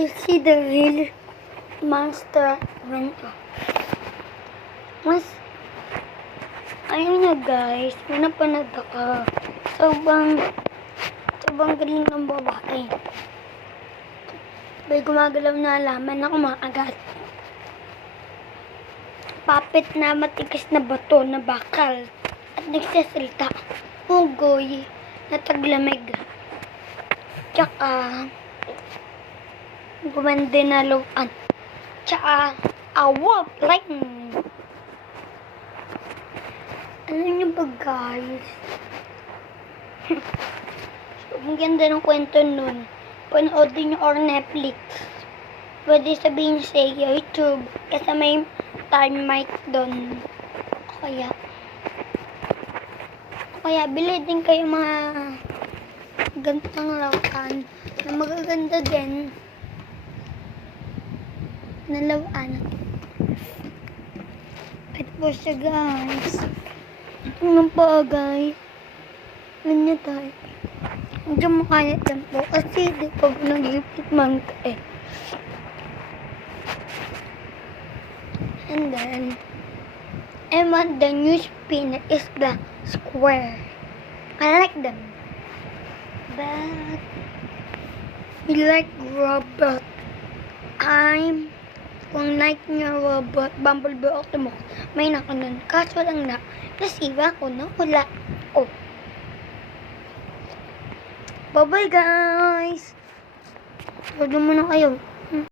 you see the real monster winter. Mas, ayun na guys, pinapanood ako. Sobrang galing ng babae. May gumagalaw na alaman na kumakagat. Papit na matigas na bato na bakal. At nagsasalita. Hugoy na taglamig. Tsaka gumanda na luan. Tsaka wolf lightning. Alam niyo ba guys? Ang ganda ng kwento nun. Panoodin niyo or Netflix. Pwede sabihin sa YouTube. Kasi may time mic doon. Kaya bili din kayo mga gantang laruan na magaganda din na laruan. Ito po siya guys. Ito lang po guys. Ganyan tayo. Hindi mo kaya din po kasi di pa nag-ipit man ka eh. And then the new spin is the square. I like them. But you like robot. Kung like niya robot, Bumblebee Optimus, may nako nun. Kaso lang na, nasiba ko na wala. Oh. Bye-bye guys! Todo mo na kayo.